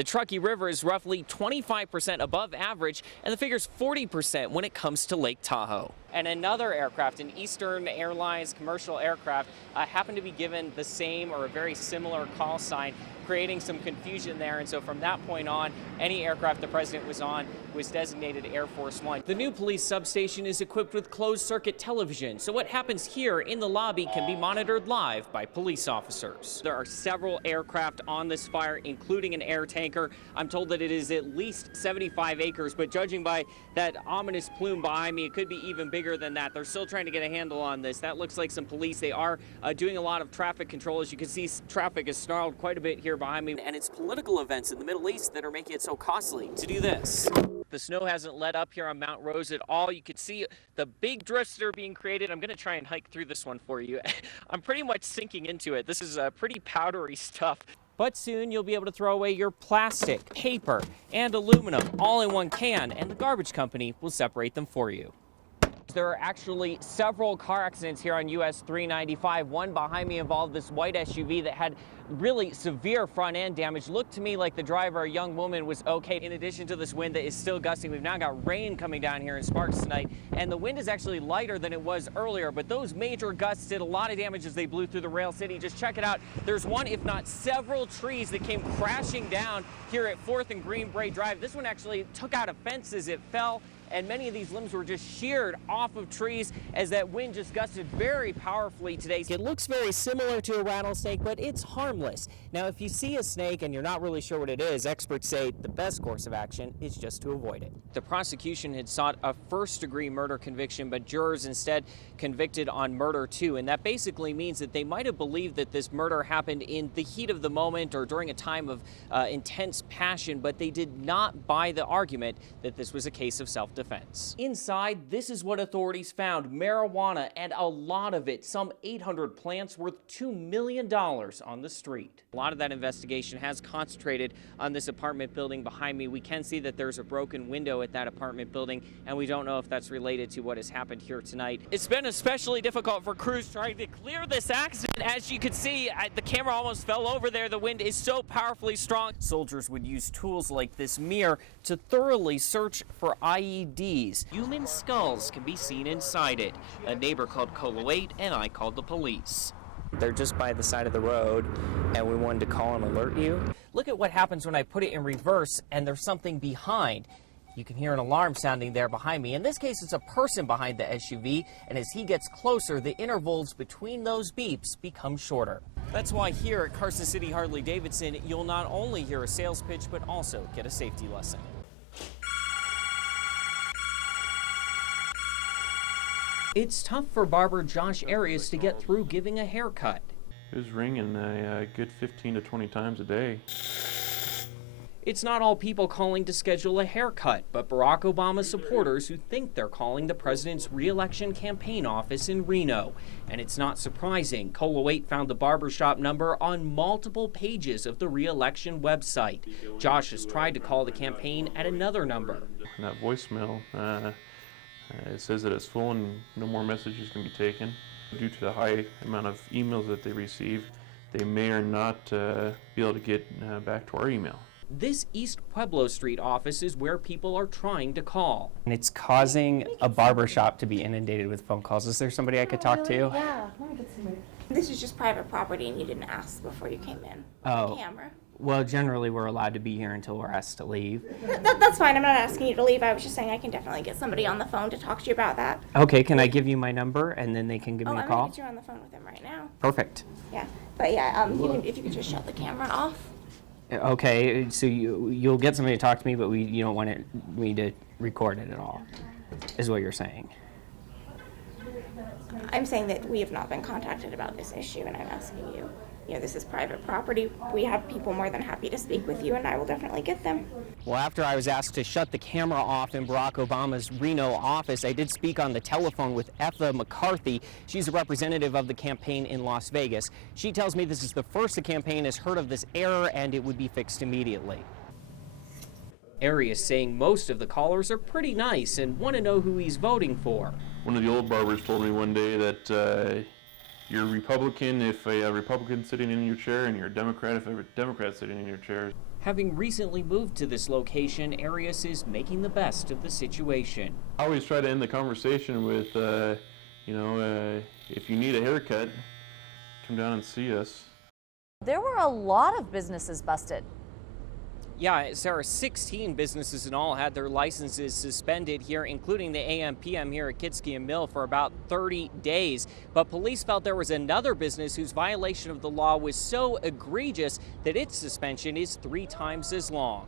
The Truckee River is roughly 25% above average, and the figure's 40% when it comes to Lake Tahoe. And another aircraft, an Eastern Airlines commercial aircraft, happened to be given the same or a very similar call sign, creating some confusion there. And so from that point on, any aircraft the president was on was designated Air Force One. The new police substation is equipped with closed-circuit television, so what happens here in the lobby can be monitored live by police officers. There are several aircraft on this fire, including an air tanker. I'm told that it is at least 75 acres, but judging by that ominous plume behind me, it could be even bigger than that. They're still trying to get a handle on this. That looks like some police. They are doing a lot of traffic control. As you can see, traffic is snarled quite a bit here behind me, and it's political events in the Middle East that are making it so costly to do this. The snow hasn't let up here on Mount Rose at all. You can see the big drifts that are being created. I'm going to try and hike through this one for you. I'm pretty much sinking into it. This is pretty powdery stuff. But soon you'll be able to throw away your plastic, paper, and aluminum all in one can, and the garbage company will separate them for you. There are actually several car accidents here on US 395. One behind me involved this white SUV that had really severe front end damage. Looked to me like the driver, a young woman, was okay. In addition to this wind that is still gusting, we've now got rain coming down here in Sparks tonight, and the wind is actually lighter than it was earlier, but those major gusts did a lot of damage as they blew through the Rail City. Just check it out. There's one, if not several, trees that came crashing down here at 4th and Green Brae Drive. This one actually took out a fence as it fell, and many of these limbs were just sheared off of trees as that wind just gusted very powerfully today. It looks very similar to a rattlesnake, but it's harmless. Now, if you see a snake and you're not really sure what it is, experts say the best course of action is just to avoid it. The prosecution had sought a first-degree murder conviction, but jurors instead convicted on murder too, and that basically means that they might have believed that this murder happened in the heat of the moment or during a time of intense passion, but they did not buy the argument that this was a case of self-defense. Inside, this is what authorities found: marijuana, and a lot of it, some 800 plants worth $2 million on the street. A lot of that investigation has concentrated on this apartment building behind me. We can see that there's a broken window at that apartment building, and we don't know if that's related to what has happened here tonight. It's been especially difficult for crews trying to clear this accident. As you can see, the camera almost fell over there. The wind is so powerfully strong. Soldiers would use tools like this mirror to thoroughly search for IEDs. Human skulls can be seen inside it. A neighbor called Colo 8, and I called the police. They're just by the side of the road, and we wanted to call and alert you. Look at what happens when I put it in reverse and there's something behind. You can hear an alarm sounding there behind me. In this case, it's a person behind the SUV, and as he gets closer, the intervals between those beeps become shorter. That's why here at Carson City Harley-Davidson, you'll not only hear a sales pitch, but also get a safety lesson. It's tough for barber Josh Arias to get through giving a haircut. It was ringing a good 15 to 20 times a day. It's not all people calling to schedule a haircut, but Barack Obama supporters who think they're calling the president's re-election campaign office in Reno. And it's not surprising. Colo 8 found the barbershop number on multiple pages of the re-election website. Josh has tried to call the campaign at another number. And that voicemail, it says that it's full and no more messages can be taken. Due to the high amount of emails that they receive, they may or not be able to get back to our email. This East Pueblo Street office is where people are trying to call. And it's causing a barbershop to be inundated with phone calls. Is there somebody I could talk to? Yeah, let me get somebody. This is just private property and you didn't ask before you came in. Oh. Camera. Well, generally we're allowed to be here until we're asked to leave. That's fine, I'm not asking you to leave. I was just saying I can definitely get somebody on the phone to talk to you about that. Okay, can I give you my number and then they can give me a I'm call? gonna get you on the phone with him right now. Perfect. Yeah, but yeah, if you could just shut the camera off. Okay, so you'll get somebody to talk to me, but you don't want me to record it at all, is what you're saying. I'm saying that we have not been contacted about this issue, and I'm asking you. You know, this is private property. We have people more than happy to speak with you, and I will definitely get them. Well, after I was asked to shut the camera off in Barack Obama's Reno office, I did speak on the telephone with Etha McCarthy. She's a representative of the campaign in Las Vegas. She tells me this is the first the campaign has heard of this error and it would be fixed immediately. Arias saying most of the callers are pretty nice and want to know who he's voting for. One of the old barbers told me one day that you're a Republican if a Republican's sitting in your chair, and you're a Democrat if a Democrat's sitting in your chair. Having recently moved to this location, Arias is making the best of the situation. I always try to end the conversation with, if you need a haircut, come down and see us. There were a lot of businesses busted. Yeah, Sarah, 16 businesses in all had their licenses suspended here, including the AM/PM here at Kitski Mill for about 30 days. But police felt there was another business whose violation of the law was so egregious that its suspension is 3 times as long.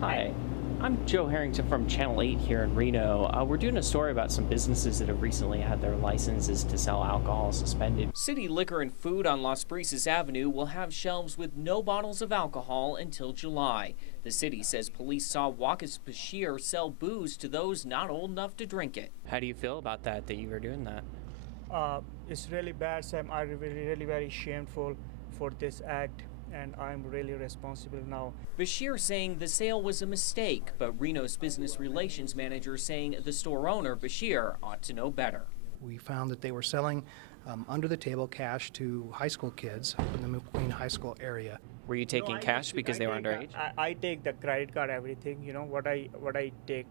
Hi, I'm Joe Harrington from Channel 8 here in Reno. We're doing a story about some businesses that have recently had their licenses to sell alcohol suspended. City Liquor and Food on Las Brisas Avenue will have shelves with no bottles of alcohol until July. The city says police saw Waqas Bashir sell booze to those not old enough to drink it. How do you feel about that you were doing that? It's really bad, Sam. I'm really very shameful for this act, and I'm really responsible now. Bashir saying the sale was a mistake, but Reno's business relations manager saying the store owner, Bashir, ought to know better. We found that they were selling under the table cash to high school kids in the McQueen High School area. Were you taking cash because they were underage? I take the credit card, everything, what I take,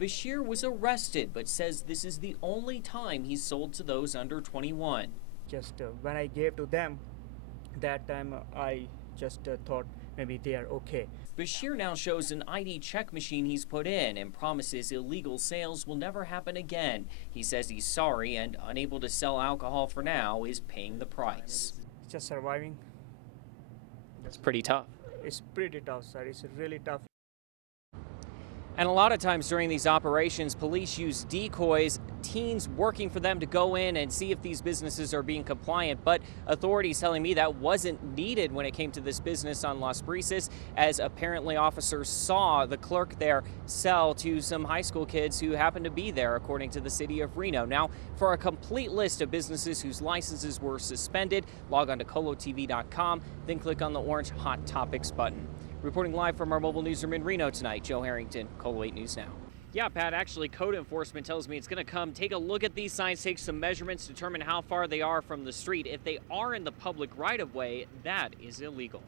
Bashir was arrested, but says this is the only time he's sold to those under 21. Just when I gave to them, that time I just thought maybe they are okay. Bashir now shows an ID check machine he's put in and promises illegal sales will never happen again. He says he's sorry and unable to sell alcohol for now is paying the price. Just surviving. It's pretty tough. It's pretty tough, sir. It's really tough. And a lot of times during these operations, police use decoys, teens working for them to go in and see if these businesses are being compliant. But authorities telling me that wasn't needed when it came to this business on Las Brisas, as apparently officers saw the clerk there sell to some high school kids who happened to be there, according to the city of Reno. Now, for a complete list of businesses whose licenses were suspended, log on to colotv.com, then click on the orange Hot Topics button. Reporting live from our mobile newsroom in Reno tonight, Joe Harrington, Colo 8 News Now. Yeah, Pat, actually code enforcement tells me it's going to come take a look at these signs, take some measurements, determine how far they are from the street. If they are in the public right-of-way, that is illegal.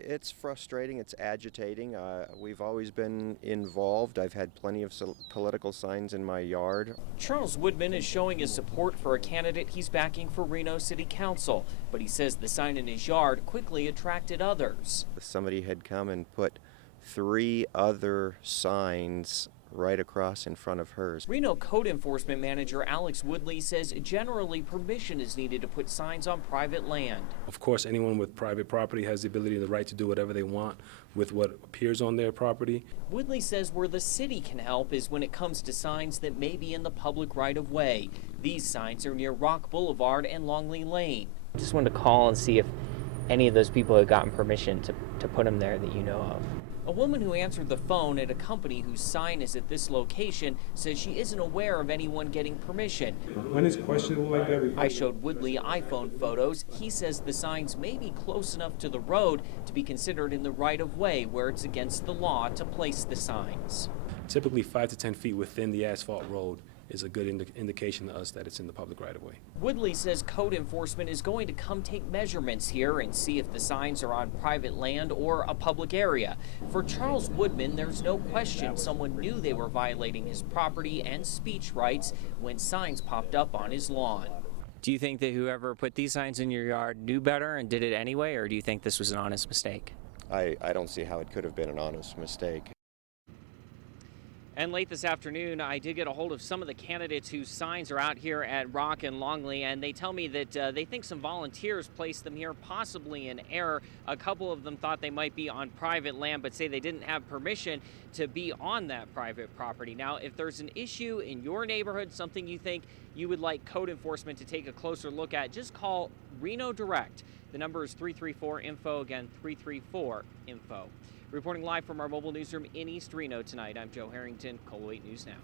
It's frustrating, it's agitating. We've always been involved. I've had plenty of political signs in my yard. Charles Woodman is showing his support for a candidate he's backing for Reno City Council, but he says the sign in his yard quickly attracted others. Somebody had come and put 3 other signs right across in front of hers. Reno Code Enforcement Manager Alex Woodley says generally permission is needed to put signs on private land. Of course, anyone with private property has the ability and the right to do whatever they want with what appears on their property. Woodley says where the city can help is when it comes to signs that may be in the public right-of-way. These signs are near Rock Boulevard and Longley Lane. I just wanted to call and see if any of those people had gotten permission to put them there that you know of. A woman who answered the phone at a company whose sign is at this location says she isn't aware of anyone getting permission. When it's questionable like that, I showed Woodley iPhone photos. He says the signs may be close enough to the road to be considered in the right-of-way where it's against the law to place the signs. typically 5 to 10 feet within the asphalt road is a good indication to us that it's in the public right-of-way. Woodley says code enforcement is going to come take measurements here and see if the signs are on private land or a public area. For Charles Woodman, there's no question someone knew they were violating his property and speech rights when signs popped up on his lawn. Do you think that whoever put these signs in your yard knew better and did it anyway, or do you think this was an honest mistake? I don't see how it could have been an honest mistake. And late this afternoon, I did get a hold of some of the candidates whose signs are out here at Rock and Longley, and they tell me that they think some volunteers placed them here possibly in error. A couple of them thought they might be on private land, but say they didn't have permission to be on that private property. Now, if there's an issue in your neighborhood, something you think you would like code enforcement to take a closer look at, just call Reno Direct. The number is 334-INFO, again, 334-INFO. Reporting live from our mobile newsroom in East Reno tonight, I'm Joe Harrington, Colo 8 News Now.